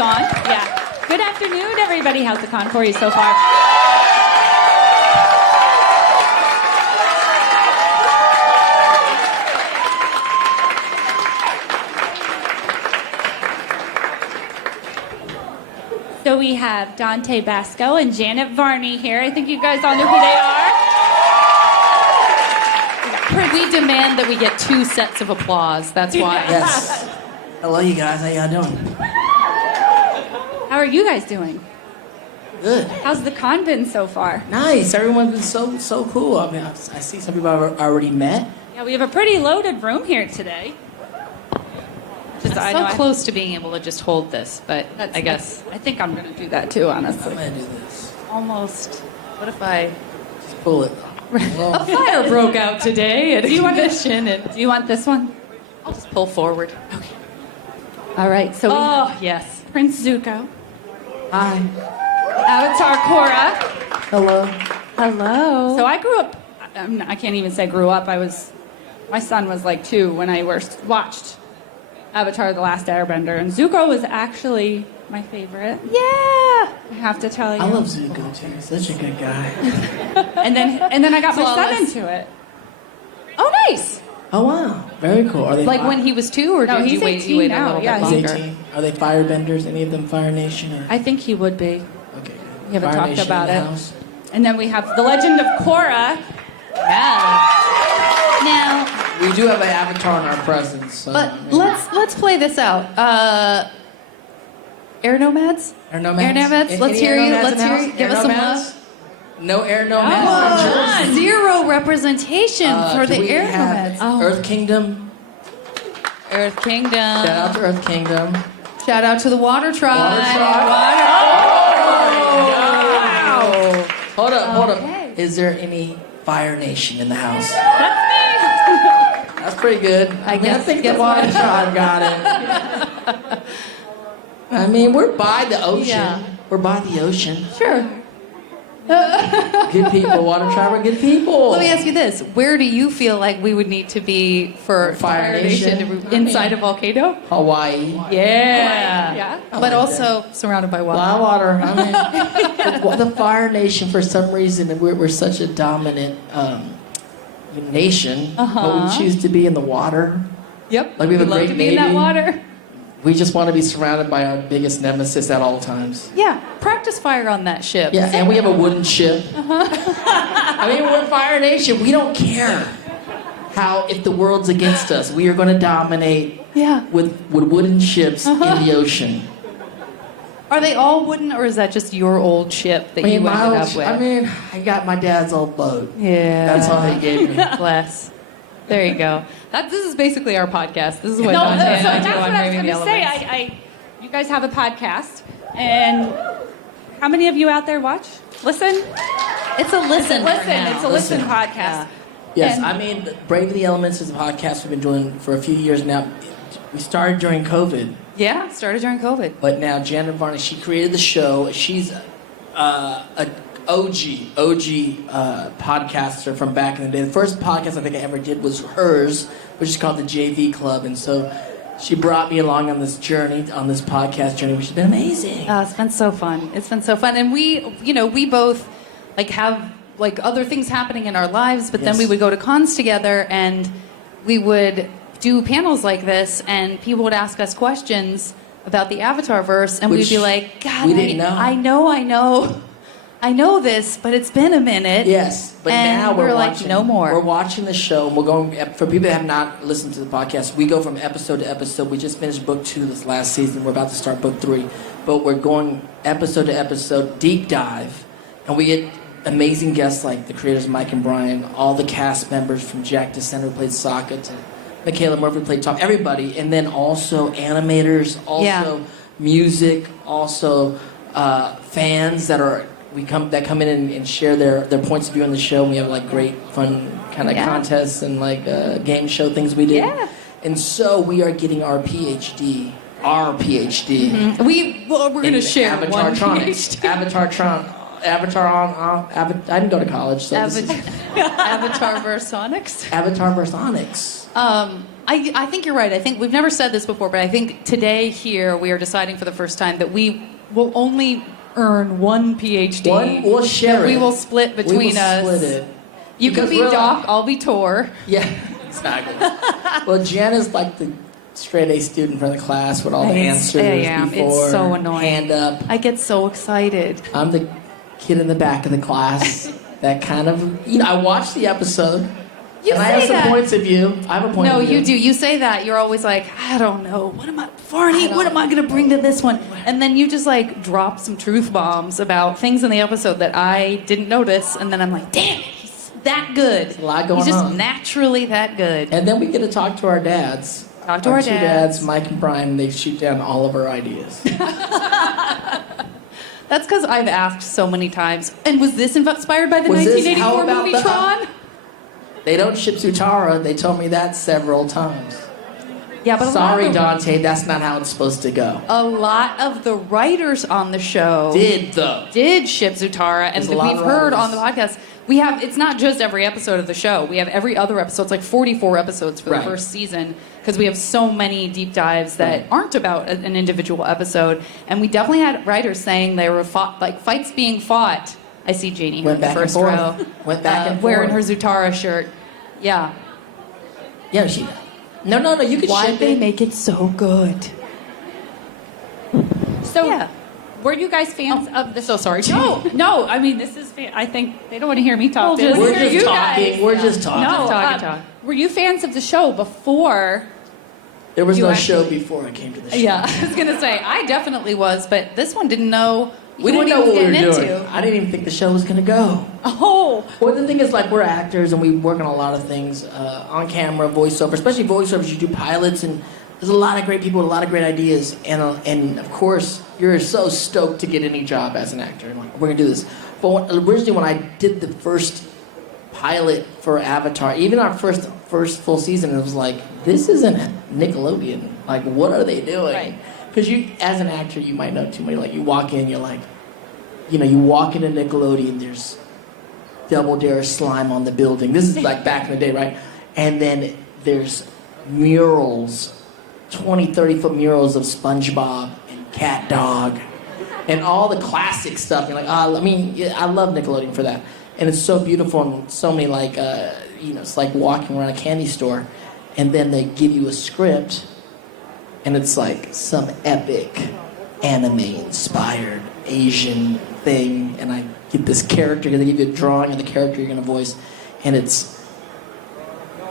on. Yeah. Good afternoon, everybody. How's the con for you so far? So we have Dante Basco and Janet Varney here. I think you guys all know who they are. We demand that we get 2 sets of applause. That's why. Yes. Hello, you guys. How y'all doing? How are you guys doing? Good. How's the con been so far? Nice. Everyone's been so cool. I mean, I see some people I've already met. Yeah, we have a pretty loaded room here today. I'm so close to being able to just hold this, but I guess. I think I'm going to do that too, honestly. I'm going to do this. Almost. What if I... Just pull it. A fire broke out today at a convention. Do you want this one? I'll just pull forward. Okay. All right, so yes. PrinceZuko. Hi. AvatarKorra. Hello. Hello. So I grew up, I can't even say grew up, my son was like 2 when I first watched Avatar: The Last Airbender, and Zuko was actually my favorite. Yeah, I have to tell you. I love Zuko too. He's such a good guy. and then I got my son into it. Oh, nice. Oh wow, very cool. Are they like when he was 2, or no, did you wait? You wait a little bit longer. He's 18. Are they firebenders? Any of them Fire Nation? Or? I think he would be. Okay. We haven't Fire talked Nation about in the it. house? And then we have the Legend of Korra. Yeah. Now. We do have an avatar in our presence. So, but let's play this out. Air nomads? Air nomads? Let's hear you. Let's hear you. Give us some love. No air nomads. Oh, 0 representation for the air nomads. Earth Kingdom. Earth Kingdom. Shout out to Earth Kingdom. Shout out to the Water Tribe. Water Tribe. Wow. Hold up. Is there any Fire Nation in the house? That's me. That's pretty good. I think the Water Tribe got it. I mean, we're by the ocean. Yeah. We're by the ocean. Sure. Good people. Water Tribe are good people. Let me ask you this. Where do you feel like we would need to be for Fire Nation? Inside a volcano? Hawaii. Yeah. But also surrounded by water. A lot of water. I mean, the Fire Nation, for some reason, we're such a dominant nation, but we choose to be in the water. Yep. Like we have a love great to be in that Navy. water. We just want to be surrounded by our biggest nemesis at all times. Yeah. Practice fire on that ship. Yeah, and we have a wooden ship. I mean, we're Fire Nation. We don't care if the world's against us. We are going to dominate with wooden ships in the ocean. Are they all wooden, or is that just your old ship that you ended up with? I mean, I got my dad's old boat. Yeah. That's all he gave me. Bless. There you go. This is basically our podcast. This is what No, Dante and I that's do what on I was Raving going the to say. Elements. You guys have a podcast, and how many of you out there watch? Listen? It's a listen. It's a listen podcast. Yeah. Yes, And- I mean, Braving the Elements is a podcast we've been doing for a few years now. We started during COVID. Yeah, started during COVID. But now Janet Varney, she created the show. She's an OG podcaster from back in the day. The first podcast I think I ever did was hers, which is called the JV Club. And so she brought me along on this journey, on this podcast journey, which has been amazing. Oh, it's been so fun. It's been so fun. And we both have other things happening in our lives, but then we would go to cons together and we would do panels like this, and people would ask us questions about the Avatar verse, and we'd be like, God, we didn't know. I know this, but it's been a minute. Yes, but and now we're watching. No more. We're watching the show, and we're going. For people that have not listened to the podcast, we go from episode to episode. We just finished book 2 this last season. We're about to start book 3, but we're going episode to episode, deep dive, and we get amazing guests like the creators Mike and Brian, all the cast members from Jack DeSena who played Sokka to Michaela Murphy played Tom, everybody, and then also animators, also music, also fans that come in and share their points of view on the show. We have great fun kind of contests and game show things we do. Yeah. And so we are getting our PhD. Mm-hmm. We're going to share one Avatartronics. I didn't go to college, so Avatar Versonics. Avatar Versonics. I I think you're right. I think we've never said this before, but I think today here we are deciding for the first time that we will only earn one PhD. We'll share it. We will split between us. Split it. You can Because be we're Doc, I'll be Tor. Yeah, exactly. Well, Jen is like the straight A student from the class with all the answers before. It's so annoying. Hand up. I get so excited. I'm the kid in the back of the class that kind of, I watched the episode. You and say I have some that. points of view. I have a point No, of view. you do. You say that. You're always like, I don't know. What am I, Varney? What am I going to bring to this one? And then you just like drop some truth bombs about things in the episode that I didn't notice. And then I'm like, damn it, he's that good. There's a lot going He's just on. naturally that good. And then we get to talk to our dads. Talk to our two dads. dads, Mike and Brian, and they shoot down all of our ideas. That's because I've asked so many times. And was this inspired by the Was this- 1984 how about movie the- Tron? They don't ship Zutara. They told me that several times. Yeah, but Sorry, a lot, Dante, that's not how it's supposed to go. a lot of the writers on the show Did though. did ship Zutara, and There's a lot we've of heard writers. on the podcast. We have, it's not just every episode of the show. We have every other episode. It's like 44 episodes for the Right. first season because we have so many deep dives that Right. aren't about an individual episode. And we definitely had writers saying they were fought, like fights being fought. I see Janie here Went in the back and first forth. row. Went back and wearing her forth. Zutara shirt. Yeah. Yeah, she. No, you could Why'd ship they it. make it so good? So, Yeah. were you guys fans of the? So sorry. No. I mean, this is. I think they don't want to hear me talk. They We'll wanna We're hear just you talking. guys. We're just talking. No, Talk. were you fans of the show before? There was You no actually- show before I came to the show. Yeah, I was gonna say I definitely was, but this one didn't know. We didn't know he was what we were getting doing. into. I didn't even think the show was gonna go. Oh, Well, the thing is, like, we're actors and we work on a lot of things on camera, voiceover, especially voiceovers. You do pilots, and there's a lot of great people, a lot of great ideas, and of course, you're so stoked to get any job as an actor. Like, we're gonna do this. But originally, when I did the first pilot for Avatar, even our first full season, it was like, this isn't Nickelodeon. Like, what are they doing? Right. Because you, as an actor, you might know too many. Like, you walk in, you're like, you walk into Nickelodeon, there's Double Dare slime on the building. This is like back in the day, right? And then there's murals, 20, 30-foot murals of SpongeBob and Cat Dog and all the classic stuff. You're like, I love Nickelodeon for that. And it's so beautiful and so many, like, it's like walking around a candy store and then they give you a script and it's like some epic anime-inspired Asian thing, and I get this character, they give you a drawing of the character you're going to voice, and it's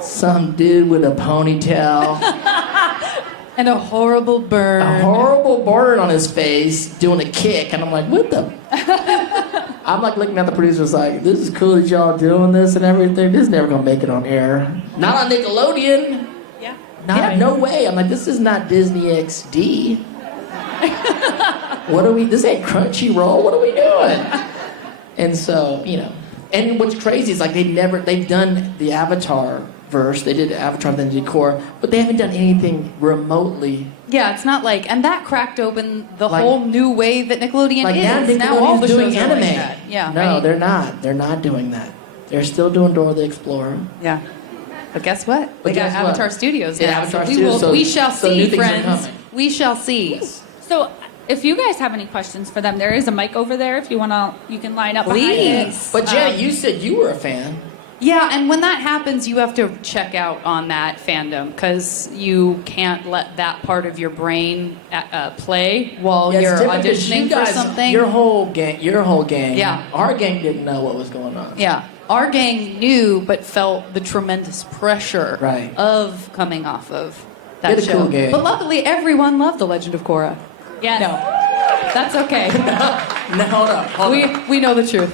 some dude with a ponytail, And a horrible burn. a horrible burn on his face, doing a kick, and I'm like, what the? I'm like looking at the producers like, this is cool that y'all doing this and everything. This is never going to make it on air. Not on Nickelodeon. yeah. No way. I'm like, this is not Disney XD. What are we? This ain't Crunchyroll. What are we doing? And so, and what's crazy is like they've done the Avatar verse. They did Avatar, then they did Korra, but they haven't done anything remotely. Yeah, it's not like, and that cracked open the Like- whole new way that Nickelodeon Like is. now all the Nickelodeon's doing shows are anime. like that. Yeah, No, right. they're not. They're not doing that. They're still doing Dora the Explorer. Yeah. But guess what? But They got guess what? Avatar Studios Yeah, now. Avatar so Studios, so- we shall so new see, things are friends. coming. We shall see. So, if you guys have any questions for them, there is a mic over there. If you want you can line up behind it. Please. But Janet, you said you were a fan. Yeah, and when that happens, you have to check out on that fandom because you can't let that part of your brain play while Yeah, it's you're different 'cause auditioning you guys, for something. Your whole gang. Yeah. Our gang didn't know what was going on. Yeah. Our gang knew but felt the tremendous pressure Right. of coming off of that You're the show. cool gang. But luckily, everyone loved The Legend of Korra. Yes. No, that's okay. No, hold on. we know the truth.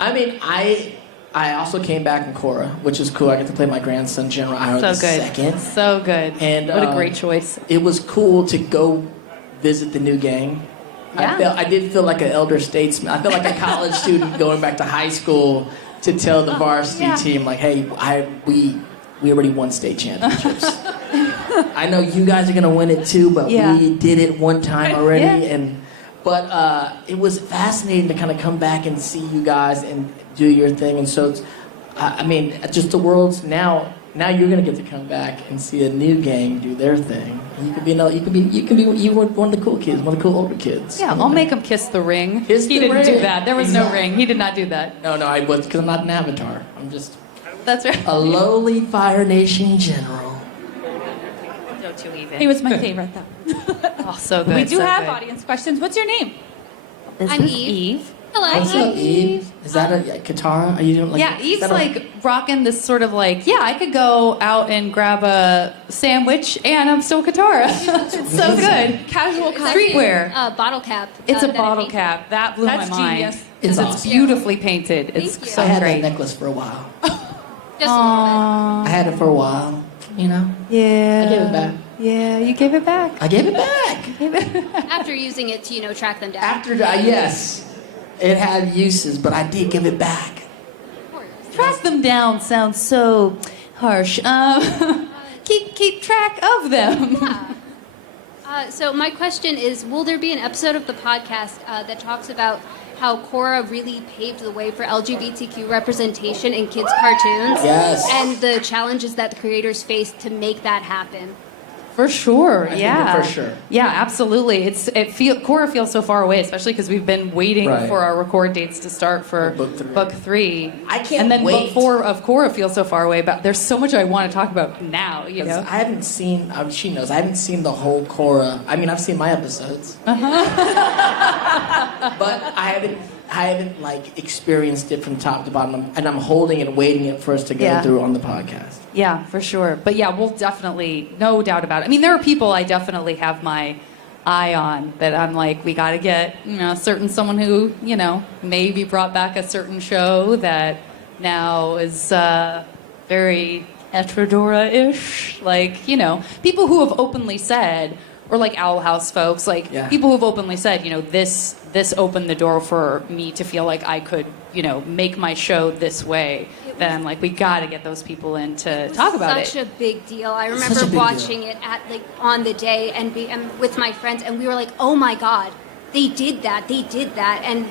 I mean, I also came back in Korra, which is cool. I get to play my grandson, General Iroh So the good. second. So good. And, what a great choice. It was cool to go visit the new gang. Yeah. I did feel like an elder statesman. I felt like a college student going back to high school to tell the varsity Yeah. team, like, hey, we already won state championships. I know you guys are gonna win it too, but Yeah. we did it one time already, Yeah. But it was fascinating to kind of come back and see you guys and do your thing. And so, I mean, just the world's now now you're gonna get to come back and see a new gang do their thing. And you could be one of the cool kids, one of the cool older kids. Yeah, I'll make him kiss the ring. Kiss He the didn't do ring. that. There was no ring. He did not do that. No, I was, because I'm not an avatar. I'm just That's right. a lowly Fire Nation general. Don't you even. He was my favorite, though. Oh, so good. We do so have good. audience questions. What's your name? I'm Eve. Hello. What's up, Eve? Is that a Katara? Are you doing like? Yeah, is Eve's that a- like rocking this sort of like, yeah, I could go out and grab a sandwich and I'm still Katara. It's so good. Casual It's actually Streetwear. a bottle cap. It's a that I bottle made. cap. That blew That's my mind. genius. It's It's awesome. beautifully painted. It's Thank you. so I had great. that necklace for a while. Just a little I had it for a while. You know. Yeah. I gave it back. Yeah, you gave it back. I gave it back. bit. After using it to, track them down. After yes, it had uses, but I did give it back. Of course. Track them down sounds so harsh. Keep track of them. So my question is, will there be an episode of the podcast that talks about how Korra really paved the way for LGBTQ representation in kids' cartoons? Yes. And the challenges that the creators face to make that happen? For sure, I think yeah. for sure. Yeah, absolutely. Korra feels so far away, especially because we've been waiting Right. for our record dates to start for Book three. I can't And then wait. book 4 of Korra feels so far away, but there's so much I want to talk about now, you 'Cause know? I haven't seen. She knows. I haven't seen the whole Korra. I mean, I've seen my episodes, but I haven't like experienced it from top to bottom, and I'm holding it, waiting it for us to go Yeah. through on the podcast. Yeah, for sure. But yeah, we'll definitely, no doubt about it. I mean, there are people I definitely have my eye on that I'm like, we got to get, a certain someone who, maybe brought back a certain show that now is very Etradora-ish. Like, people who have openly said, or like Owl House folks, like Yeah. people who have openly said, this opened the door for me to feel like I could, make my show this way. Then I'm like, we got to get those people in to talk about it. Such a big deal. I Such remember a big watching it at on the day and with my friends, and we were like, "Oh my God, they did that! They did that!" And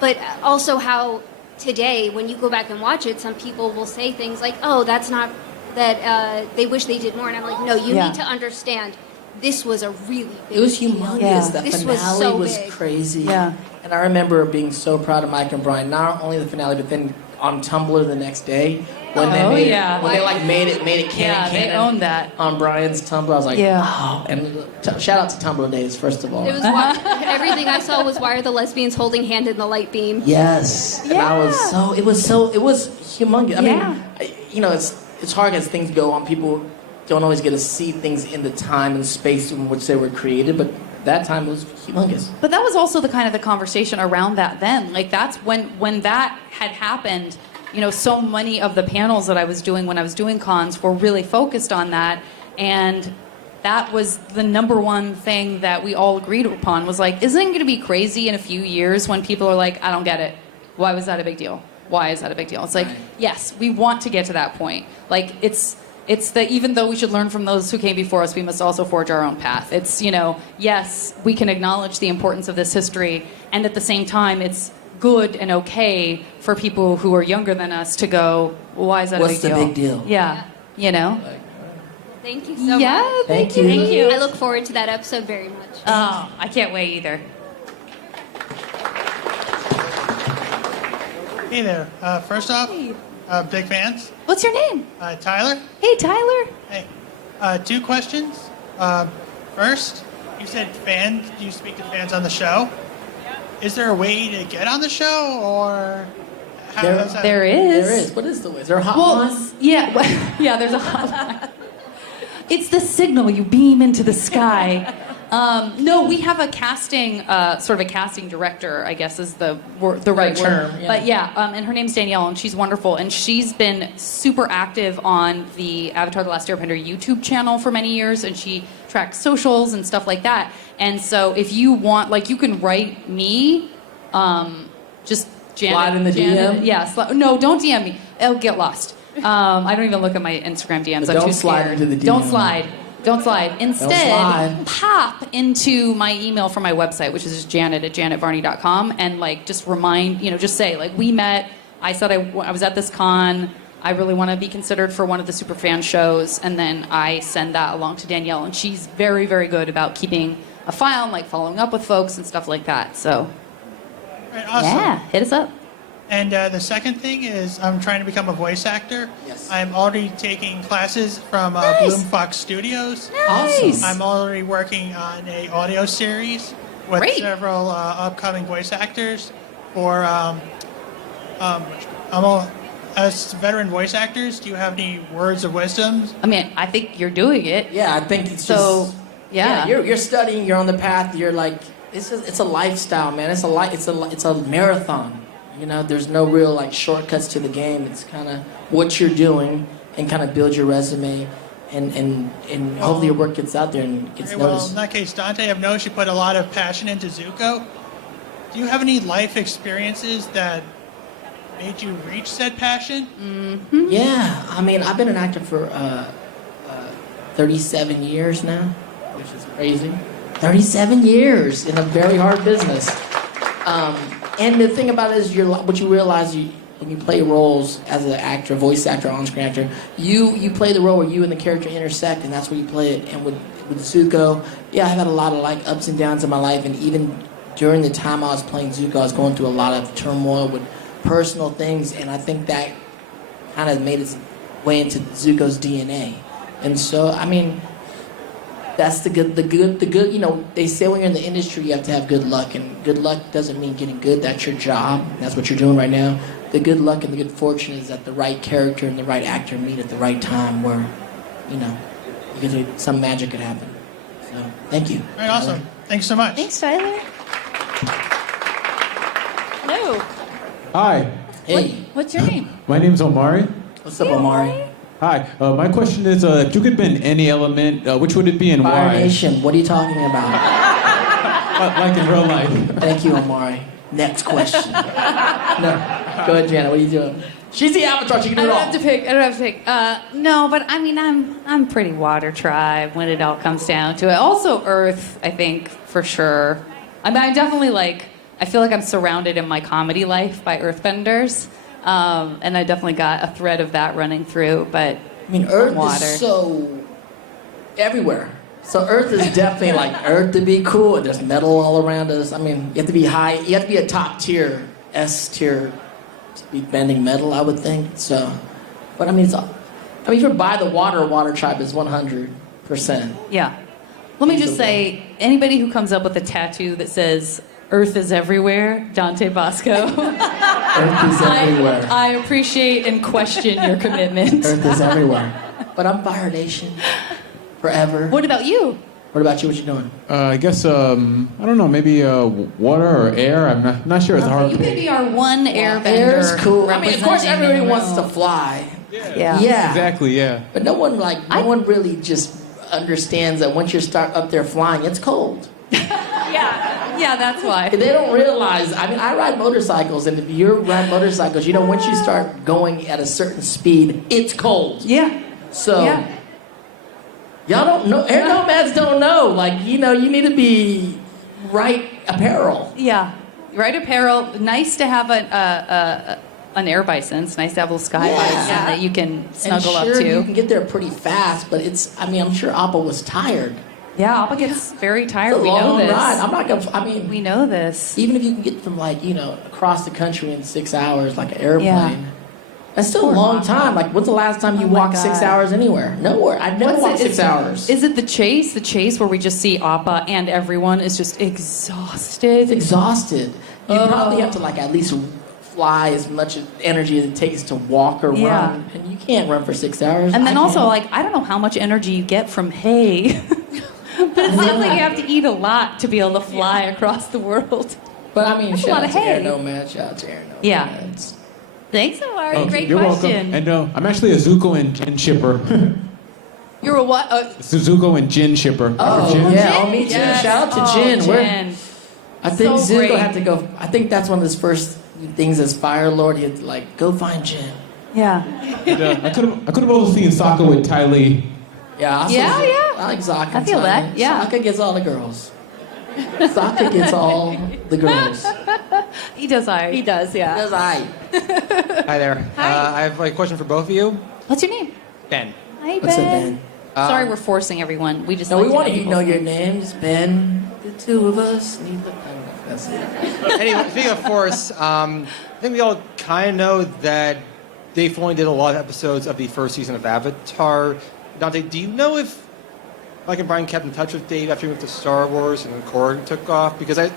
but also how today, when you go back and watch it, some people will say things like, "Oh, that's not that." They wish they did more, and I'm like, "No, you Yeah. need to understand. This was a really big It was deal." humongous. Yeah. The This finale was so was big. crazy. Yeah. And I remember being so proud of Mike and Brian. Not only the finale, but then on Tumblr the next day when they Oh, made yeah. when they made it canon. Yeah, they canon owned that. on Brian's Tumblr. I was like, Yeah. wow. And shout out to Tumblr days, first of all. It was everything I saw was why are the lesbians holding hand in the light beam? Yes. And I was Yeah. it was humongous. I Yeah. mean, it's hard as things go on. People don't always get to see things in the time and space in which they were created, but that time was humongous. But that was also the kind of the conversation around that then. Like that's when that had happened, so many of the panels that I was doing when I was doing cons were really focused on that. And that was the number one thing that we all agreed upon was like, isn't it going to be crazy in a few years when people are like, I don't get it. Why was that a big deal? Why is that a big deal? It's like, yes, we want to get to that point. Like it's that even though we should learn from those who came before us, we must also forge our own path. It's, yes, we can acknowledge the importance of this history, and at the same time, it's good and okay for people who are younger than us to go, well, why is that What's a big the deal? big deal? Yeah, Thank you so Yeah, much. Thank you. Thank you. I look forward to that episode very much. Oh, I can't wait either. Hey there. First off, big fans. What's your name? Tyler. Hey, Tyler. Hey. 2 questions. First, you said you speak to fans on the show. Is there a way to get on the show, or how does that? There is. There is. What is the way? Is there a hotline? Well, yeah, there's a hotline. It's the signal you beam into the sky. No, we have a casting, sort of a casting director, I guess is the right term, word. yeah. But yeah, and her name's Danielle, and she's wonderful, and she's been super active on the Avatar: The Last Airbender YouTube channel for many years, and she tracks socials and stuff like that. And so if you want, you can write me, just Janet. Slide in the DM? Yeah, no, don't DM me. It'll get lost. I don't even look at my Instagram DMs. But I'm don't too slide scared. into the DM. Don't slide. Don't slide. Instead, slide. pop into my email from my website, which is janet@janetvarney.com, and just remind, just say we met. I said I was at this con. I really want to be considered for one of the Superfan shows, and then I send that along to Danielle, and she's very, very good about keeping a file and like following up with folks and stuff like that. So, Right, awesome. yeah, hit us up. And the second thing is I'm trying to become a voice actor. Yes. I'm already taking classes from Nice. Bloom Fox Studios. Awesome. I'm already working on a audio series with Great. several upcoming voice actors for as veteran voice actors. Do you have any words of wisdom? I mean, I think you're doing it. Yeah, I think it's So, just yeah. You're studying. You're on the path. You're like it's a lifestyle, man. It's a marathon. You know, there's no real like shortcuts to the game. It's kind of what you're doing and kind of build your resume, and hopefully your work gets out there and gets Well, in noticed. that case, Dante, I've noticed you put a lot of passion into Zuko. Do you have any life experiences that made you reach said passion? Yeah, I mean, I've been an actor for 37 years now, which is crazy. 37 years in a very hard business. And the thing about it is, what you realize when you play roles as an actor, voice actor, on-screen actor, you play the role where you and the character intersect, and that's where you play it. And with Zuko, yeah, I've had a lot of like ups and downs in my life, and even during the time I was playing Zuko, I was going through a lot of turmoil with personal things, and I think that kind of made its way into Zuko's DNA. And so, I mean, that's the good. You know, they say when you're in the industry, you have to have good luck, and good luck doesn't mean getting good. That's your job. That's what you're doing right now. The good luck and the good fortune is that the right character and the right actor meet at the right time, where, you know, some magic could happen. So, thank you. All right, awesome. Thanks so much. Thanks, Tyler. Hello. Hi, Hey, What's your name? my name's Omari. what's up, Omari? Hi, my question is, if you could bend any element, which would it be and Fire why? Nation, what are you talking about? Like in real life. Thank you, Omari. Next question. No, go ahead, Janet. What are you doing? She's the avatar. She can do I it don't all. have to pick. I don't have to pick. No, but I mean, I'm pretty water tribe when it all comes down to it. Also, Earth, I think for sure. I mean, I'm definitely like. I feel like I'm surrounded in my comedy life by Earthbenders, and I definitely got a thread of that running through. But I mean, Earth water. is so everywhere. So Earth is definitely like Earth to be cool. There's metal all around us. I mean, you have to be high. You have to be a top tier, S tier, to be bending metal. I would think so. But I mean, if you're by the water tribe is 100%. yeah, let me just say, anybody who comes up with a tattoo that says "Earth is everywhere," Dante Basco. Earth is everywhere. I appreciate and question your commitment. Earth is everywhere. But I'm Fire Nation. Forever. What about you? What about you? What you doing? I guess, I don't know, maybe water or air? I'm not sure. It's hard You to can be our one airbender. Air's cool. I mean, of course, representing everybody the wants to room. fly. Yeah. Yeah. Exactly, yeah. But no one really just understands that once you start up there flying, it's cold. Yeah, that's why. They don't realize. I mean, I ride motorcycles, and if you ride motorcycles, you know, once you start going at a certain speed, it's cold. Yeah. So, Yeah. y'all don't know. Air nomads don't know. Like, you know, you need to be right apparel. Yeah. Right apparel. Nice to have an air bison. It's nice to have a little sky Yeah. bison that you can snuggle and sure, up to. you can get there pretty fast, but I'm sure Appa was tired. Yeah, Appa gets very It's tired. a We know long this. ride. I'm not gonna. We know this. Even if you can get from across the country in 6 hours, like an airplane, Yeah. that's still a long time. Like, when's the last time you Oh my walked 6 God. hours anywhere? Nowhere. I've never What's walked it? 6 hours. Is it the chase? The chase where we just see Appa and everyone is just exhausted. It's exhausted. You Oh. probably have to at least fly as much energy as it takes to walk or Yeah. run, and you can't run for 6 hours. And then I also, can't. I don't know how much energy you get from hay. But it sounds like you have to eat a lot to be able to fly across the world. But I mean, That's a shout lot out of to Air hay. Nomad. Shout out to Air Nomad. Yeah. It's- Thanks, Amari. Oh, Great you're question. welcome. And I'm actually a Zuko and shipper. You're a what? Zuko and Jin shipper. Oh, Jin? yeah. Oh, me too. Yes. Shout out to Oh, Jin. Jin. I think So Zuko great. had to go. I think that's one of his first things as Fire Lord. He had to go find Jin. Yeah. And, I could have also seen Sokka with Ty Lee. Yeah, Yeah. I like Sokka. I feel that, yeah. Sokka gets all the girls. Sokka gets all the girls. He does I. He does, yeah. Does I? Hi there. I have a question for both of you. What's your name? Ben. Hi, What's up, Ben? Sorry, we're forcing everyone. We just No, like we to want know you to people's know your names. names, Ben. The two of us need the. I don't know. That's it. Anyway, speaking of Force, I think we all kind of know that Dave Filoni did a lot of episodes of the first season of Avatar. Dante, do you know if Mike and Brian kept in touch with Dave after he moved to Star Wars and then Korra took off? Because I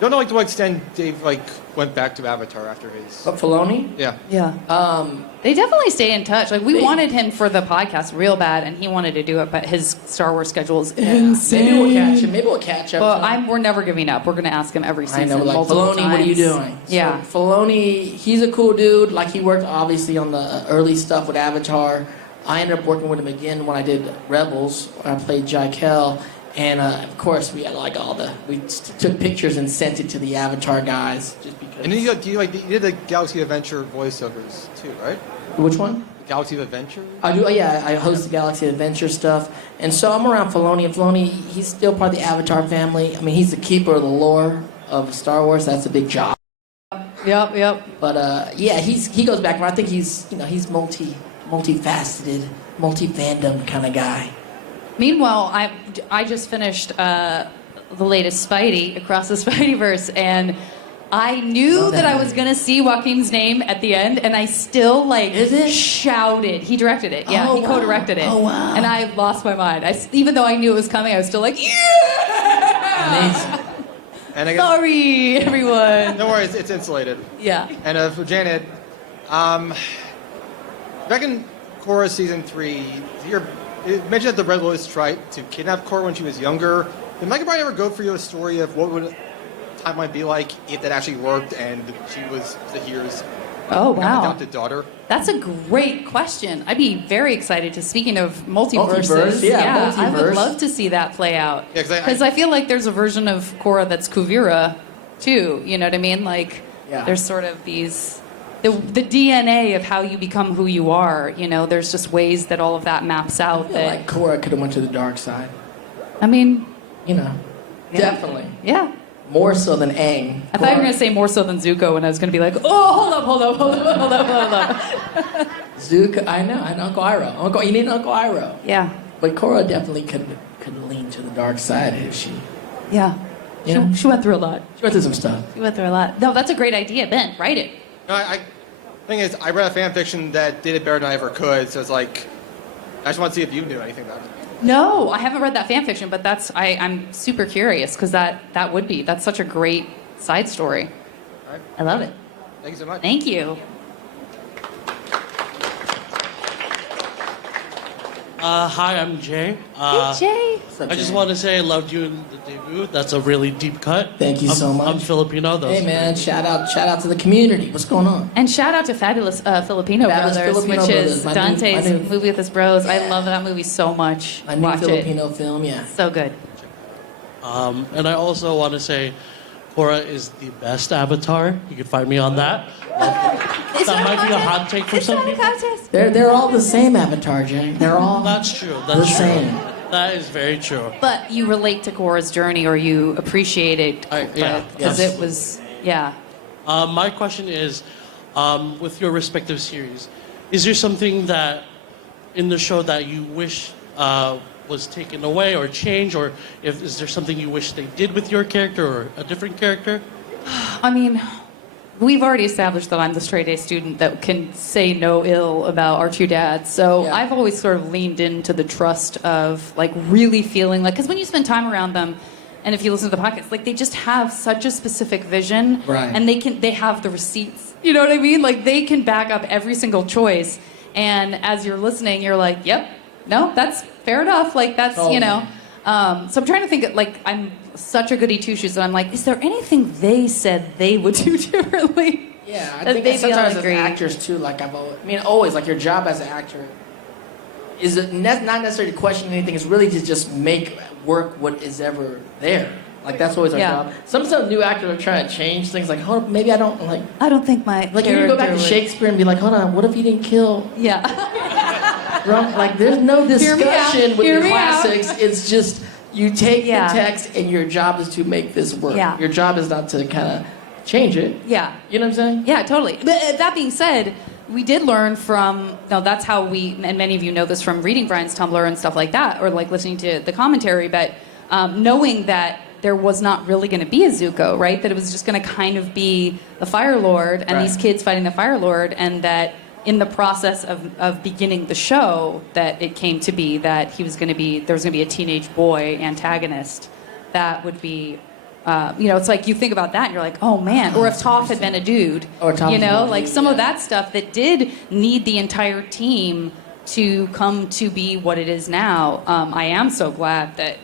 don't know, like, to what extent Dave went back to Avatar after his. But Filoni? Yeah. Yeah. They definitely stay in touch. Like, we They- wanted him for the podcast real bad, and he wanted to do it, but his Star Wars schedule is insane. Maybe we'll catch him. Maybe we'll catch up. But we're never giving up. We're going to ask him every I season, know, like, multiple Filoni, times. what are you doing? Yeah. So, Filoni, he's a cool dude. Like, he worked, obviously, on the early stuff with Avatar. I ended up working with him again when I did Rebels, where I played Jaikel. And, of course, we had, like, we took pictures and sent it to the Avatar guys, just because. And then you did the Galaxy Adventure voiceovers too, right? Which one? Galaxy Adventure? I do, yeah. I host the Galaxy Adventure stuff, and so I'm around Filoni. And Filoni, he's still part of the Avatar family. I mean, he's the keeper of the lore of Star Wars. That's a big job. Yep. But yeah, he goes back. I think he's multifaceted, multi-fandom kind of guy. Meanwhile, I just finished the latest Spidey, Across the Spideyverse, and I knew Love that that I was movie. going to see Joaquin's name at the end, and I still, Is it? shouted. He directed it. Yeah, Oh, he wow. co-directed it. Oh, wow. And I lost my mind. Even though I knew it was coming, I was still like, yeah! Amazing. And I guess, Sorry, everyone. no worries, it's insulated. Yeah. And for Janet, back in Korra season 3, it mentioned that the Red Lotus tried to kidnap Korra when she was younger. Did Mike and Brian ever go for you a story of what would time might be like if that actually worked and she was Zahir's adopted daughter? That's a great question. I'd be very excited to, speaking of multiverses. Multiverse, yeah, I would multiverse. love to see that play out. Yeah, 'cause Because I feel like there's a version of Korra that's Kuvira, too. You know what I mean? Like, Yeah. there's sort of these... The DNA of how you become who you are, you know, there's just ways that all of that maps I out. feel That like Korra could have went to the dark side. I mean, Yeah. Definitely. yeah. More so than Aang. I thought you were going to say more so than Zuko, and I was going to be like, oh, hold up. Zuko, I know Uncle Iroh. You need Uncle Iroh. Yeah. But Korra definitely could lean to the dark side if she. Yeah. You know? She went through a lot. She went through some stuff. She went through a lot. No, that's a great idea, Ben. Write it. No, thing is, I read a fan fiction that did it better than I ever could, so it's like, I just want to see if you knew anything about it. No, I haven't read that fan fiction, but I'm super curious because that's such a great side story. All right. I love it. Thank you so much. Thank you. Hi, I'm Jay. Hey, Jay. What's up, I just Jay? want to say I loved you in the debut. That's a really deep cut. Thank you so much. I'm Filipino. Though. Hey man, shout out to the community. What's going on? And shout out to Fabulous Filipino Fabulous Brothers, Filipino which Brothers, is my Dante's new- movie with his bros. I Yeah. love that movie so much. A new Watch Filipino film, yeah. it. So good. And I also want to say, Korra is the best Avatar. You can find me on that. That might be a hot take for some people. They're all the same Avatar, Jay. They're all That's true. the That's true. same. That is very true. But you relate to Korra's journey, or you appreciate it Yeah. because Yes. it was, yeah. My question is, with your respective series, is there something that in the show that you wish was taken away or changed, or is there something you wish they did with your character or a different character? I mean, we've already established that I'm the straight A student that can say no ill about our two dads. So Yeah. I've always sort of leaned into the trust of like really feeling like, because when you spend time around them, and if you listen to the podcast, like they just have such a specific vision, Right. and they have the receipts. You know what I mean? Like they can back up every single choice. And as you're listening, you're like, yep, no, that's fair enough. Like that's, you know. So I'm trying to think, like, I'm such a goody two-shoes that I'm like, is there anything they said they would do differently? Yeah, I That think they'd be sometimes all as agree. actors too, like always, like your job as an actor is it not necessarily to question anything. It's really to just make work what is ever there. Like that's always our Yeah. job. Sometimes new actors are trying to change things. Like, hold on, maybe I don't like. I don't think my Like you go back to character would- Shakespeare and be like, hold on, what if he didn't kill? Yeah. Like there's no Hear me out. discussion with Hear the me out. classics. It's just you take Yeah. the text and your job is to make this work. Yeah. Your job is not to kind of change it. Yeah. You know what I'm saying? Yeah, totally. But that being said, we did learn from, no, that's how we, and many of you know this from reading Brian's Tumblr and stuff like that, or like listening to the commentary, but knowing that there was not really going to be a Zuko, right? That it was just going to kind of be the Fire Lord and these kids fighting the Fire Lord, and that in the process of beginning the show, that it came to be that he was going to be, there was going to be a teenage boy antagonist that would be, it's like you think about that and you're like, oh man, or if Toph had been a dude, Or Toph had been a like dude, some of that stuff that did need the entire team to come to be what it is now. I am so glad that,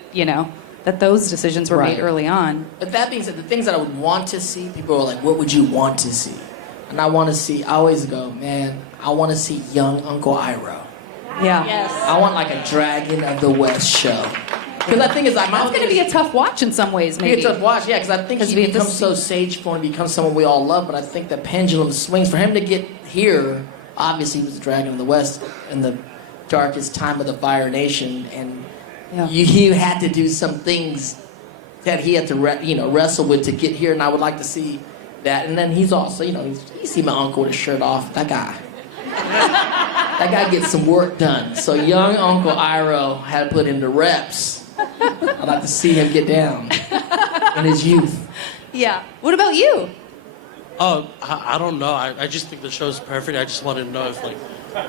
that those decisions were made early on. But that being said, the things that I would want to see, people are like, what would you want to see? And I want to see, I always go, man, I want to see young Uncle Iroh. Yeah. Yes. I want like a Dragon of the West show. Because the thing is, That's going to be a tough watch in some ways, maybe. It's a tough watch, yeah, because I think he becomes so sageful and becomes someone we all love, but I think the pendulum swings. For him to get here, obviously he was the Dragon of the West in the darkest time of the Fire Nation, and he had to do some things that he had to wrestle with to get here, and I would like to see that. And then he's also, you see my uncle with his shirt off, that guy. That guy gets some work done. So young Uncle Iroh had to put in the reps. I'd like to see him get down in his youth. Yeah. What about you? Oh, I don't know. I just think the show's perfect. I just wanted to know if like.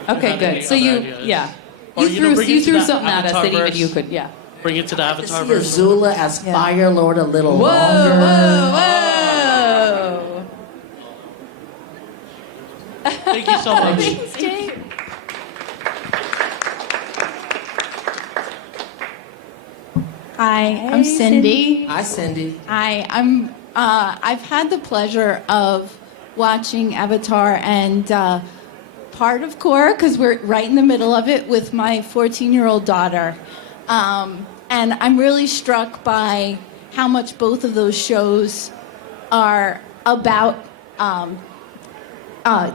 Okay, good. So other you, ideas. Or, You threw something at us that even you could, Bring it to the To Avatar see verse. Azula as Fire Lord a little Whoa, longer. whoa, whoa. Thank you so much. Thanks, Jake. Hi, I'm Cindy. Hi, Cindy. I've had the pleasure of watching Avatar and part of Korra, because we're right in the middle of it, with my 14-year-old daughter. And I'm really struck by how much both of those shows are about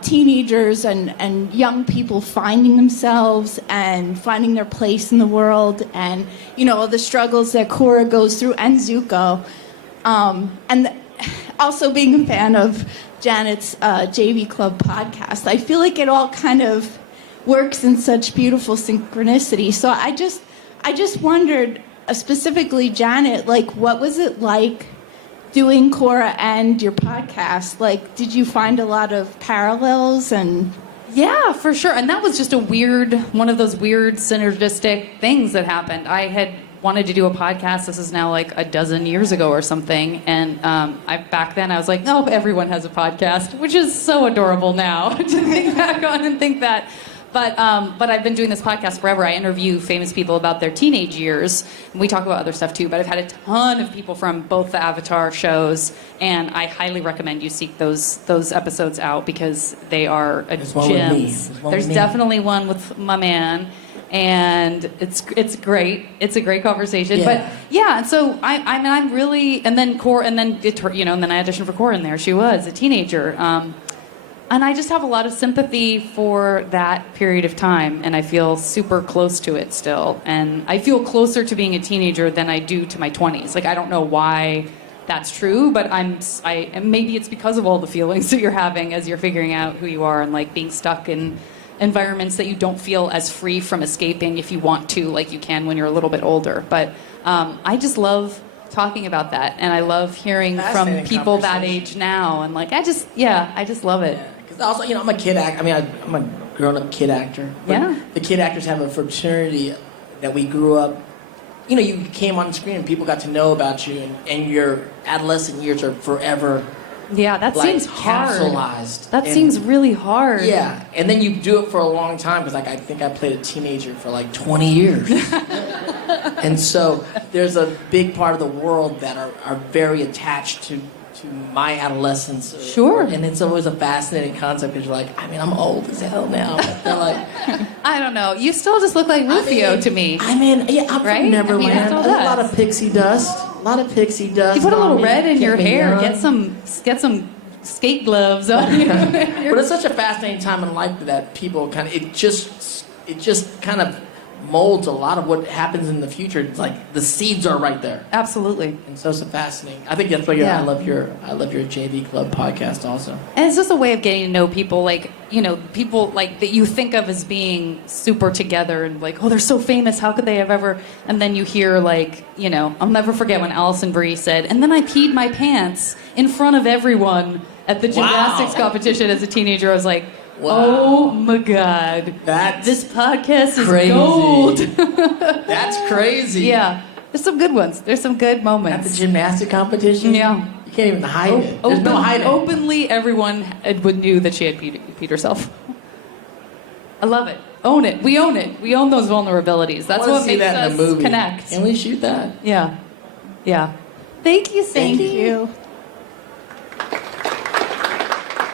teenagers and young people finding themselves and finding their place in the world, and the struggles that Korra goes through, and Zuko, and also being a fan of Janet's JV Club podcast. I feel like it all kind of works in such beautiful synchronicity. So I just wondered, specifically Janet, like, what was it like doing Korra and your podcast? Like, did you find a lot of parallels? And Yeah, for sure. And that was just one of those weird synergistic things that happened. I had wanted to do a podcast. This is now like a dozen years ago or something. And back then I was like, no, everyone has a podcast, which is so adorable now to think back on and think that. But I've been doing this podcast forever. I interview famous people about their teenage years. And we talk about other stuff too, but I've had a ton of people from both the Avatar shows, and I highly recommend you seek those episodes out because they are gems. There's definitely one with my man, and it's great. It's a great conversation. Yeah. But yeah, so I'm really, and then Korra, and then and then I auditioned for Korra in there. She was a teenager. And I just have a lot of sympathy for that period of time, and I feel super close to it still. And I feel closer to being a teenager than I do to my 20s. Like, I don't know why that's true, but maybe it's because of all the feelings that you're having as you're figuring out who you are, and like being stuck in environments that you don't feel as free from escaping if you want to, like you can when you're a little bit older. But I just love talking about that, and I love hearing from people that age now, and like I just love it. Also, I'm a kid actor. I mean, I'm a grown-up kid actor. But Yeah. The kid actors have a fraternity that we grew up. You came on screen and people got to know about you, and your adolescent years are forever. Yeah, that seems hard. Capsulized. That seems really hard. Yeah, and then you do it for a long time because, I think I played a teenager for like 20 years. And so there's a big part of the world that are very attached to my adolescence. Sure. And it's always a fascinating concept because you're like, I'm old as hell now. But they're like, I don't know. You still just look like Rufio to me. I'm Right? from Neverland. That's all There's a lot that. of pixie dust. A lot of pixie dust. You put a little on me, red in keep your me hair. young. Get some skate gloves on you. But it's such a fascinating time in life that people it just kind of molds a lot of what happens in the future. It's like the seeds are right there. Absolutely. And so it's fascinating. I think that's why I love your JV Club podcast also. And it's just a way of getting to know people, like, people like that you think of as being super together and like, oh, they're so famous. How could they have ever? And then you hear like, I'll never forget when Alison Brie said, and then I peed my pants in front of everyone at the gymnastics competition as a teenager. I was like, oh my God. This podcast is crazy. gold. That's crazy. Yeah. There's some good ones. There's some good moments. At the gymnastic competition? Yeah. You can't even hide it. There's no hiding. Openly, everyone knew that she had peed herself. I love it. Own it. We own it. We own those vulnerabilities. That's what makes us connect. Can we shoot that? Yeah. Yeah. Thank you, Sandy. Thank you.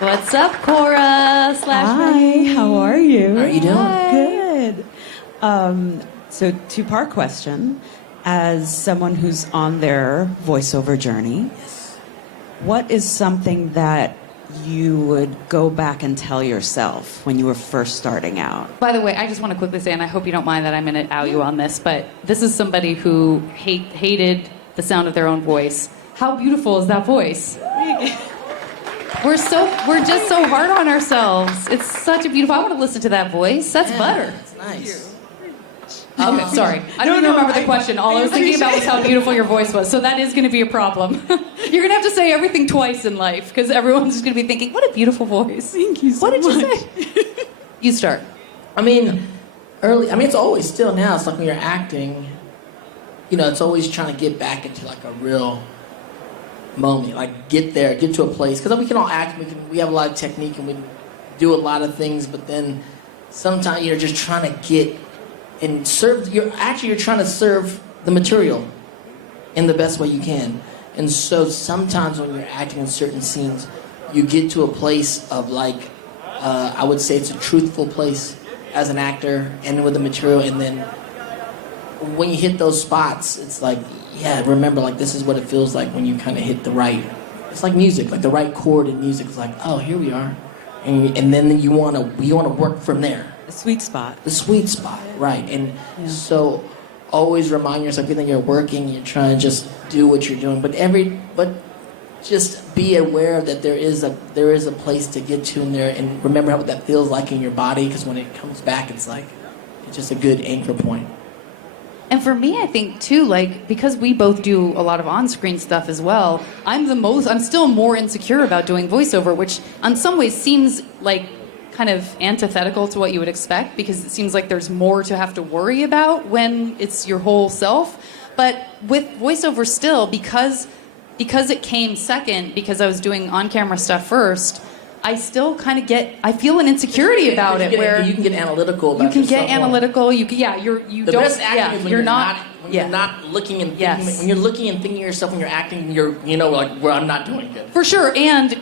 What's up, Korra / Hi, how are you? How are you doing? Good. So, two-part question. As someone who's on their voiceover journey, what is something that you would go back and tell yourself when you were first starting out? By the way, I just want to quickly say, and I hope you don't mind that I'm going to out you on this, but this is somebody who hated the sound of their own voice. How beautiful is that voice? We're just so hard on ourselves. It's such a beautiful. I want to listen to that voice. That's butter. It's nice. Okay, sorry. I don't even remember the question. All I was thinking about was how beautiful your voice was. So that is going to be a problem. You're going to have to say everything twice in life because everyone's just going to be thinking, "What a beautiful voice." Thank you so much. What did you say? You start. It's always still now. It's like when you're acting, it's always trying to get back into like a real moment, like get to a place, because we can all act, we have a lot of technique and we do a lot of things, but then sometimes you're just trying to get and serve, you're trying to serve the material in the best way you can. And so sometimes when you're acting in certain scenes, you get to a place of like, I would say it's a truthful place as an actor and with the material, and then when you hit those spots, it's like, remember, like, this is what it feels like when you kind of hit the right, it's like music, like the right chord in music. It's like, oh, here we are. And then you want to work from there. The sweet spot. The sweet spot, right. And so always remind yourself, even though you're working, you're trying to just do what you're doing. But just be aware that there is a place to get to in there, and remember what that feels like in your body, because when it comes back, it's just a good anchor point. And for me, I think too, like, because we both do a lot of on-screen stuff as well, I'm still more insecure about doing voiceover, which in some ways seems like kind of antithetical to what you would expect, because it seems like there's more to have to worry about when it's your whole self. But with voiceover still, because it came second, because I was doing on-camera stuff first, I still kind of I feel an insecurity about it, where you can get analytical about yourself. You can get analytical. You the don't. best acting is when you're not looking and thinking. Yes. When you're looking and thinking of yourself when you're acting, where I'm not doing good. For sure,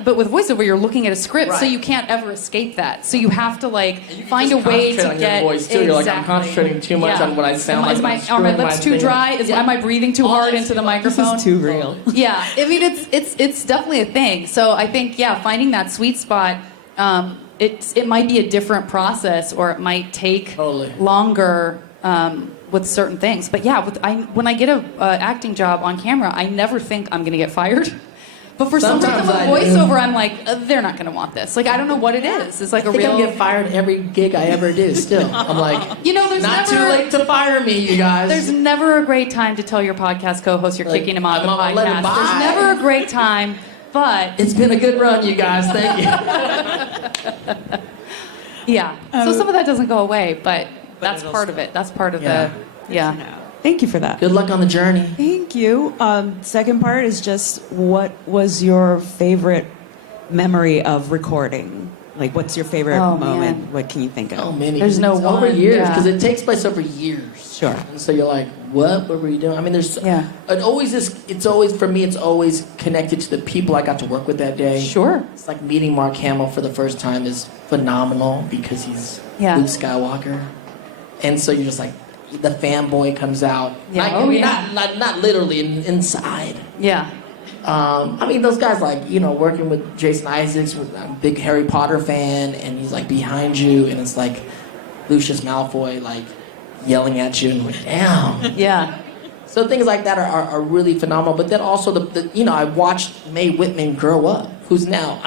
but with voiceover, you're looking at a script, so Right. you can't ever escape that. So you have to find a way to on get. Your voice too. You're like, I'm concentrating too much on what I sound like. Are my lips too dry? Am I breathing too hard into the microphone? This is too real. Yeah, I mean it's definitely a thing. So I think finding that sweet spot. It might be a different process, or it might take longer with certain things. But when I get a acting job on camera, I never think I'm going to get fired. But for some reason with voiceover, I'm like, they're not going to want this. Like, I don't know what it is. It's like I think I get fired every gig I ever do. Still, I'm like, there's not never, too late to fire me, you guys. There's never a great time to tell your podcast co-host you're kicking him out of the podcast. There's never a great time. But it's been a good run, you guys. Thank you. So some of that doesn't go away, but that's part of it. That's part of the. Thank you for that. Good luck on the journey. Thank you. Second part is just, what was your favorite memory of recording? Like, what's your favorite moment? Man. What can you think of? Oh, many. There's no one. Over years, because it takes place over years. Sure. And so you're like, what were you doing? I mean, there's. It's always for me. It's always connected to the people I got to work with that day. Sure. It's like meeting Mark Hamill for the first time is phenomenal, because he's Luke Skywalker, and so you're just like, the fanboy comes out. Yeah. Not literally inside. Yeah. I mean, those guys, working with Jason Isaacs, I'm a big Harry Potter fan, and he's behind you, and it's like Lucius Malfoy, yelling at you and like, damn. Yeah. So things like that are really phenomenal. But then also, I watched Mae Whitman grow up, who's now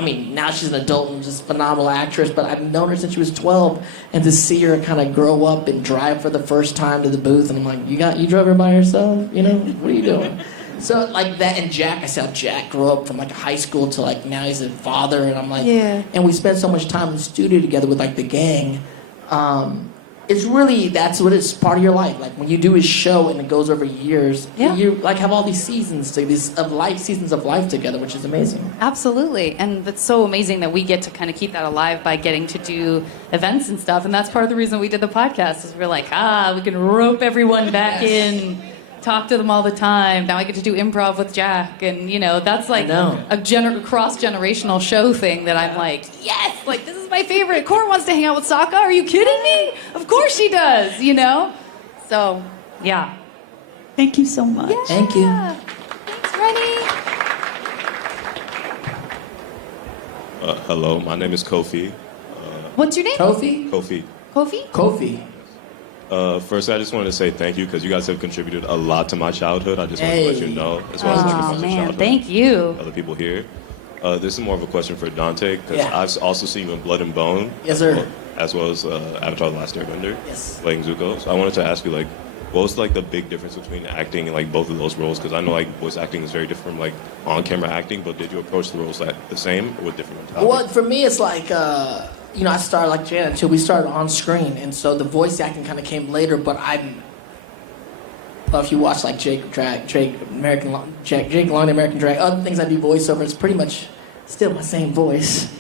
she's an adult and just a phenomenal actress, but I've known her since she was 12, and to see her kind of grow up and drive for the first time to the booth, and I'm like, you drove her by yourself? What are you doing? So like that, and Jack, I saw Jack grow up from like high school to like now he's a father, and I'm like, Yeah. and we spent so much time in the studio together with like the gang. It's really, that's what it's part of your life. Like when you do a show and it goes over years, Yeah. you like have all these seasons of life together, which is amazing. Absolutely. And it's so amazing that we get to kind of keep that alive by getting to do events and stuff. And that's part of the reason we did the podcast is we're like, we can rope everyone back in, talk to them all the time. Now I get to do improv with Jack. And, that's like a cross-generational show thing that I'm like, yes, like this is my favorite. Korra wants to hang out with Sokka. Are you kidding me? Of course she does, So, yeah. Thank you so much. Yeah. Thank you. Thanks, Rennie. Hello, my name is Kofi. What's your name? Kofi? Kofi. Kofi? Kofi. First, I just wanted to say thank you because you guys have contributed a lot to my childhood. I just want to let you know, as well as like a bunch of man, childhood. thank you. Other people here. This is more of a question for Dante because Yeah. I've also seen you in Blood and Bone. Yes, sir. As well as Avatar: The Last Airbender. Yes. Playing Zuko. So I wanted to ask you, like, what was like the big difference between acting in like both of those roles? Because I know like voice acting is very different from like on-camera acting, but did you approach the roles like the same or with different mentality? Well, for me, it's like, I started like Janet too. We started on screen, and so the voice acting kind of came later. But if you watch like Jake Long, the American Drag, other things I do voiceover, it's pretty much still my same voice.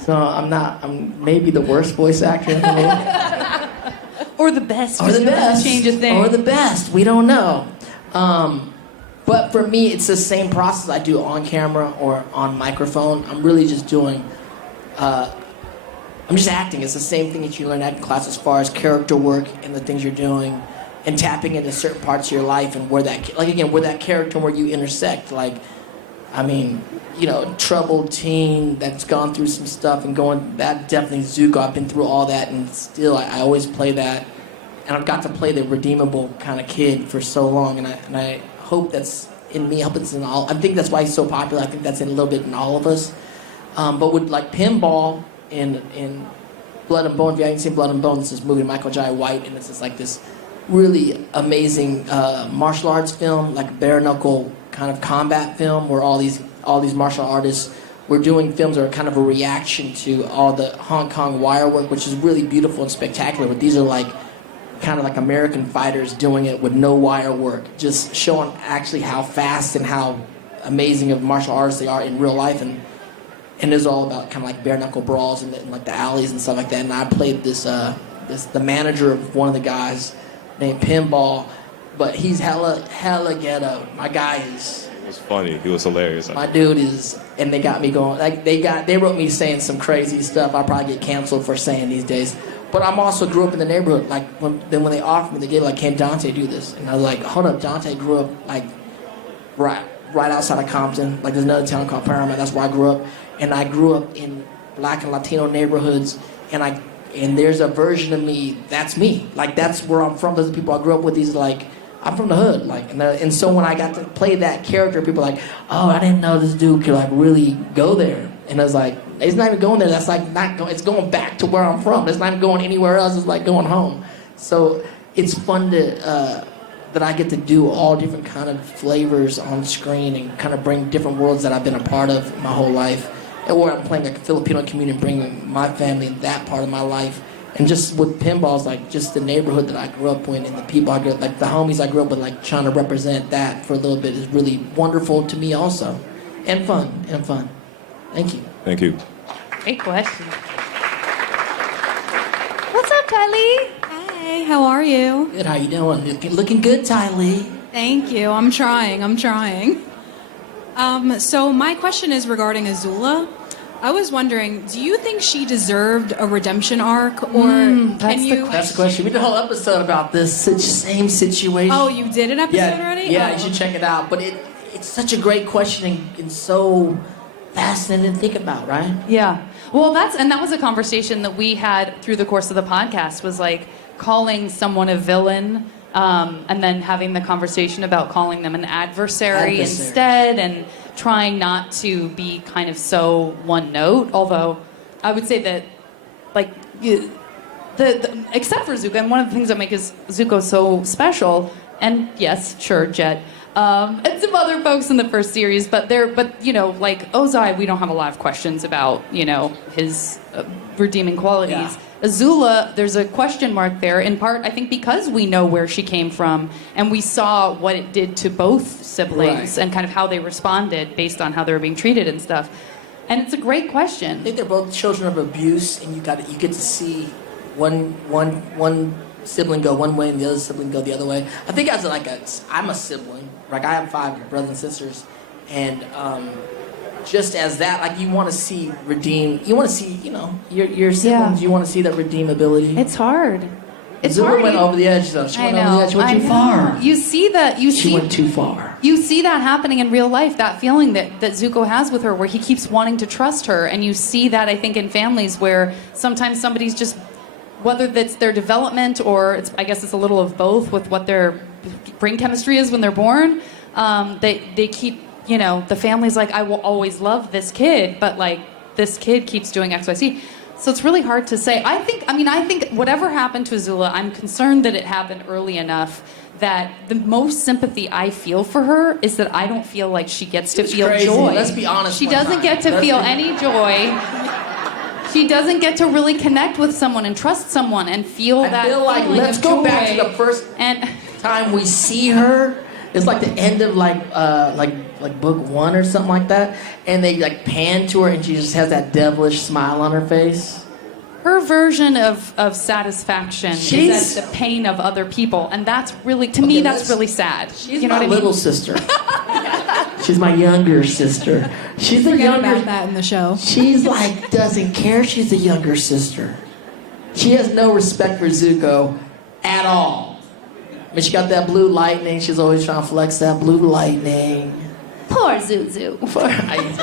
So I'm maybe the worst voice actor in the world. Or the best. Or the best. Change a thing. Or the best. We don't know. But for me, it's the same process I do on camera or on microphone. I'm really just doing, I'm just acting. It's the same thing that you learn acting class as far as character work and the things you're doing and tapping into certain parts of your life and where that character where you intersect. Troubled teen that's gone through some stuff and that definitely Zuko. I've been through all that and still I always play that. And I've got to play the redeemable kind of kid for so long, and I hope that's in me. I hope it's in all. I think that's why he's so popular. I think that's in a little bit in all of us. But with like Pinball in Blood and Bone, if you haven't seen Blood and Bone, it's this movie Michael Jai White, and it's just like this really amazing martial arts film, like a bare knuckle kind of combat film, where all these martial artists were doing films that are kind of a reaction to all the Hong Kong wire work, which is really beautiful and spectacular. But these are like kind of like American fighters doing it with no wire work, just showing actually how fast and how amazing of martial artists they are in real life, and it's all about kind of like bare knuckle brawls in like the alleys and stuff like that. And I played the manager of one of the guys named Pinball, but he's hella ghetto. My guy is. It was funny. He was hilarious. My dude is, and they got me going. Like they wrote me saying some crazy stuff. I'll probably get canceled for saying these days. But I'm also grew up in the neighborhood. Like when they offered me, they gave like, can Dante do this? And I was like, hold up, Dante grew up like right outside of Compton. Like there's another town called Paramount. That's where I grew up. And I grew up in Black and Latino neighborhoods. And there's a version of me that's me. Like that's where I'm from. Those are the people I grew up with. These like I'm from the hood. Like and so when I got to play that character, people are like, oh, I didn't know this dude could like really go there. And I was like, it's not even going there. That's like not going. It's going back to where I'm from. It's not even going anywhere else. It's like going home. So it's fun to that I get to do all different kind of flavors on screen and kind of bring different worlds that I've been a part of my whole life. Or I'm playing like a Filipino community, bringing my family in that part of my life. And just with pinballs, like just the neighborhood that I grew up in and the people I grew up, like the homies I grew up with, like trying to represent that for a little bit is really wonderful to me also, and fun. Thank you. Thank you. Great question. What's up, Kylie? Hey, how are you? Good. How you doing? Looking good, Ty Lee. Thank you. I'm trying. So my question is regarding Azula. I was wondering, do you think she deserved a redemption arc, or can you? That's the question. We did a whole episode about this same situation. Oh, you did an episode already? Yeah, Oh. you should check it out. But it's such a great question and so fascinating to think about, right? Yeah. Well, that was a conversation that we had through the course of the podcast. Was like, calling someone a villain, and then having the conversation about calling them an adversary instead, and trying not to be kind of so one note. Although I would say that, like, except for Zuko, and one of the things that makes Zuko so special, and yes, sure, Jet, and some other folks in the first series, but you know, like Ozai, we don't have a lot of questions about, you know, his redeeming qualities. Yeah. Azula, there's a question mark there, in part, I think, because we know where she came from, and we saw what it did to both siblings, and kind of how they responded based on how they were being treated and stuff. And it's a great question. I think they're both children of abuse, and you get to see one sibling go one way and the other sibling go the other way. I think I'm a sibling. Like, I have 5 brothers and sisters, and just as that, like, you want to see you want to see, you know, your siblings, you want to see that redeemability. It's hard. It's Zula hard. went over the edge, though. She went over the edge. She went too far. You see that. She went too far. You see that happening in real life, that feeling that Zuko has with her, where he keeps wanting to trust her. And you see that, I think, in families where sometimes somebody's just, whether that's their development or I guess it's a little of both with what their brain chemistry is when they're born, they keep, you know, the family's like, I will always love this kid, but like this kid keeps doing X, Y, Z. So it's really hard to say. I think whatever happened to Azula, I'm concerned that it happened early enough that the most sympathy I feel for her is that I don't feel like she gets to feel crazy. joy. Let's be honest. She doesn't get to feel any joy. She doesn't get to really connect with someone and trust someone and feel that. I feel like, let's go back to the first time we see her. It's like the end of like book 1 or something like that, and they like pan to her and she just has that devilish smile on her face. Her version of satisfaction is at the pain of other people, and that's really, to me, that's really sad. She's you know my what I mean? little sister. She's my younger sister. She's the younger. About that in the show. She's like doesn't care. She's the younger sister. She has no respect for Zuko at all. I mean, she got that blue lightning. She's always trying to flex that blue lightning. Poor Zuzu.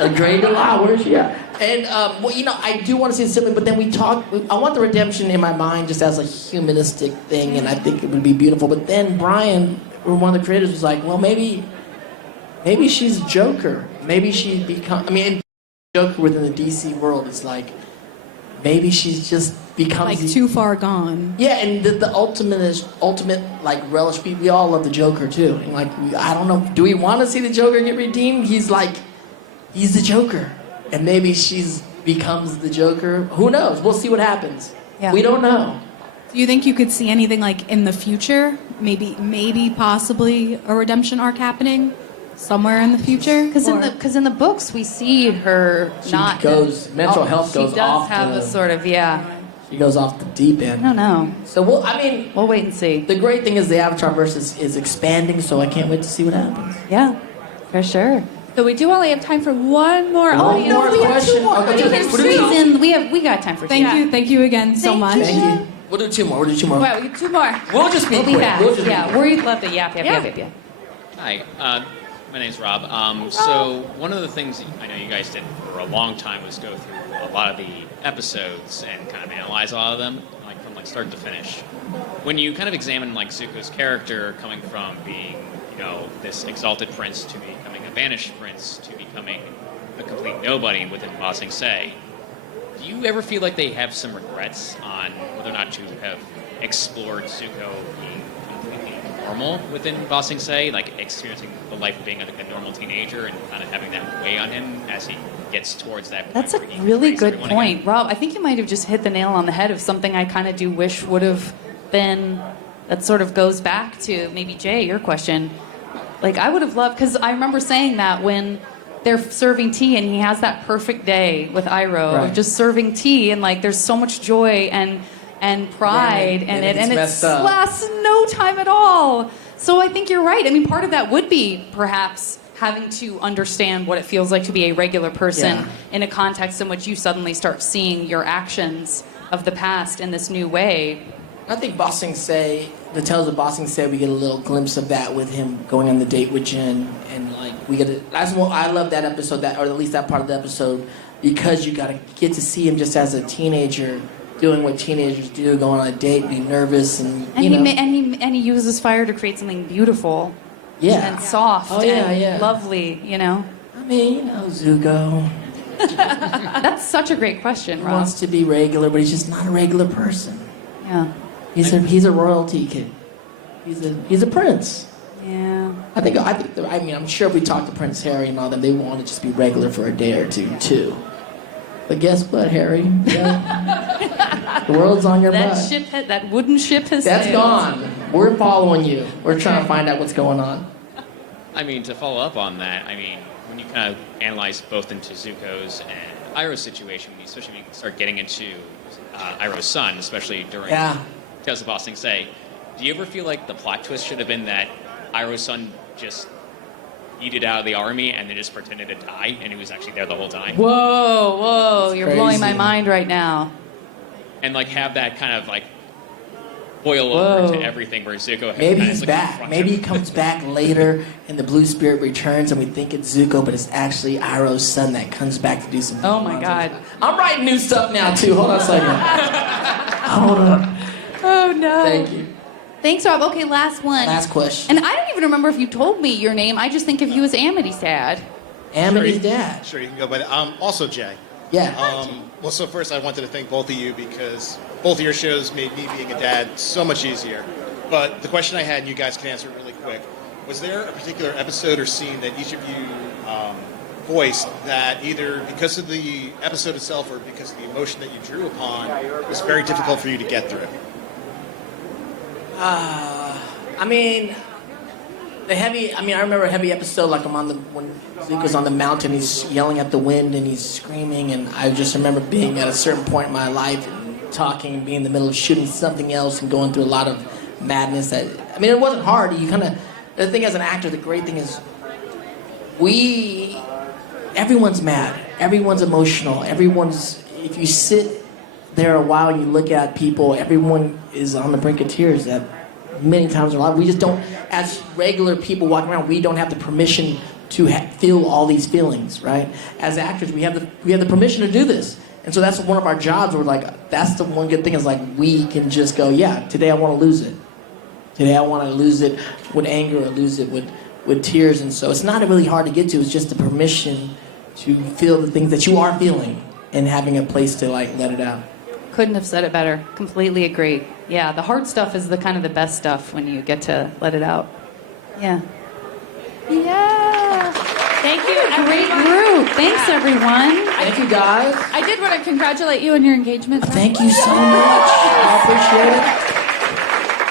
A great Delilah, where's she at? And, well, you know, I do want to see the sibling, but then I want the redemption in my mind just as a humanistic thing, and I think it would be beautiful. But then Brian, one of the creators, was like, well, maybe she's Joker. Maybe she and Joker within the DC world is like, maybe she's just becomes like too far gone. Yeah, and the ultimate like relish. We all love the Joker too, and like I don't know, do we want to see the Joker get redeemed? He's the Joker, and maybe she's becomes the Joker. Who knows? We'll see what happens. Yeah. We don't know. Do you think you could see anything like in the future? Maybe possibly a redemption arc happening somewhere in the future? Because in the books we see her mental health goes off. She does have a sort of She goes off the deep end. I don't know. So we'll wait and see. The great thing is the Avatar verse is expanding, so I can't wait to see what happens. Yeah, for sure. So we do only have time for one more audience. We have 2 more. We got time for 2. Thank you again so much. Thank you. We'll do 2 more. Well, we get 2 more. We'll just be We'll be quick. fast. We'll just be Yeah, quick. we'd love to yap. Hi, my name's Rob. So one of the things I know you guys did for a long time was go through a lot of the episodes and kind of analyze a lot of them, like from start to finish. When you kind of examine like Zuko's character coming from being, you know, this exalted prince to becoming a banished prince to becoming a complete nobody within Ba Sing Se, do you ever feel like they have some regrets on whether or not to have explored Zuko being completely normal within Ba Sing Se, like experiencing the life of being like a normal teenager and kind of having that weigh on him as he gets towards that point? That's a really good point, Rob. I think you might have just hit the nail on the head of something I kind of do wish would have been. That sort of goes back to maybe Jay, your question. Like I would have loved, because I remember saying that when they're serving tea and he has that perfect day with Iroh of just serving tea, and like there's so much joy and pride in it, and it lasts no time at all. So I think you're right. I mean, part of that would be perhaps having to understand what it feels like to be a regular person in a context in which you suddenly start seeing your actions of the past in this new way. I think Ba Sing Se, the Tales of Ba Sing Se, we get a little glimpse of that with him going on the date with Jin, and like we get it. I love that episode, or at least that part of the episode, because you get to see him just as a teenager doing what teenagers do, going on a date, being nervous, and he uses fire to create something beautiful. Yeah. And soft. Oh, yeah, and yeah. lovely. You know. I mean, Zuko. That's such a great question, He Rob. wants to be regular, but he's just not a regular person. Yeah. He's a royalty kid. He's a prince. Yeah. I'm sure if we talk to Prince Harry and all them, they want to just be regular for a day or two too. But guess what, Harry? Yeah. The world's on your butt. That wooden ship has That's sailed. gone. We're following you. We're trying to find out what's going on. I mean, to follow up on that, I mean, when you kind of analyze both into Zuko's and Iroh's situation, especially when you start getting into Iroh's son, especially during Tales of Boss Things Say, do you ever feel like the plot twist should have been that Iroh's son just yeeted out of the army and then just pretended to die, and he was actually there the whole time? Whoa, you're crazy. blowing my mind right now. And like have that kind of like boil over to everything where Zuko has Maybe kind he's of back. Maybe he comes back later and the blue spirit returns and we think it's Zuko, but it's actually Iroh's son that comes back to do some. Oh my God. I'm writing new stuff now too. Hold on a second. Hold on. Oh no. Thank you. Thanks, Rob. Okay, last one. Last question. And I don't even remember if you told me your name. I just think of you as Amity's dad. Amity's dad. Sure, you can go by that. Also, Jay. Yeah. Well, so first I wanted to thank both of you because both of your shows made me being a dad so much easier. But the question I had, and you guys can answer really quick, was there a particular episode or scene that each of you voiced that either because of the episode itself or because of the emotion that you drew upon was very difficult for you to get through? I remember a heavy episode, like when Zuko's on the mountain, he's yelling at the wind and he's screaming, and I just remember being at a certain point in my life and talking and being in the middle of shooting something else and going through a lot of madness. It wasn't hard. The thing as an actor, the great thing is everyone's mad, everyone's emotional, if you sit there a while and you look at people, everyone is on the brink of tears at many times in our life. We just don't, as regular people walking around, we don't have the permission to feel all these feelings, right? As actors, we have the permission to do this. And so that's one of our jobs. We're like, that's the one good thing is like we can just go, yeah, today I want to lose it. Today I want to lose it with anger or lose it with tears. And so it's not really hard to get to. It's just the permission to feel the things that you are feeling and having a place to like let it out. Couldn't have said it better. Completely agree. Yeah, the hard stuff is the kind of the best stuff when you get to let it out. Yeah. Yeah. Thank you, Great everyone. group. Thanks, everyone. Thank you, guys. I did want to congratulate you on your engagement. Thank you so much.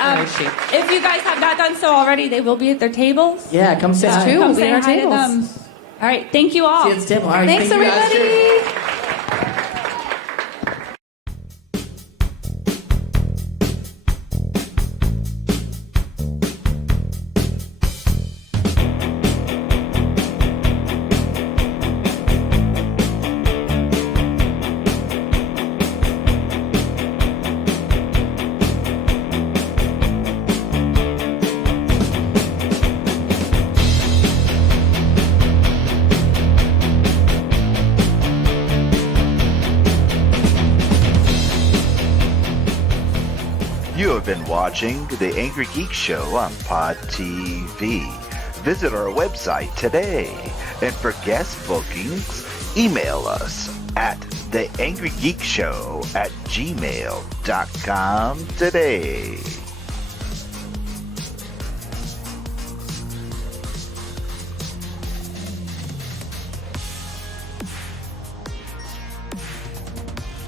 I appreciate it. If you guys have not done so already, they will be at their tables. Yeah, come say hi. true. Come We'll be say at our hi to tables. them. All right, thank you all. See you at the table. All right, Thanks, thank you guys. everybody. Cheers. You have been watching The Angry Geek Show on Pod TV. Visit our website today. And for guest bookings, email us at theangrygeekshow@gmail.com today.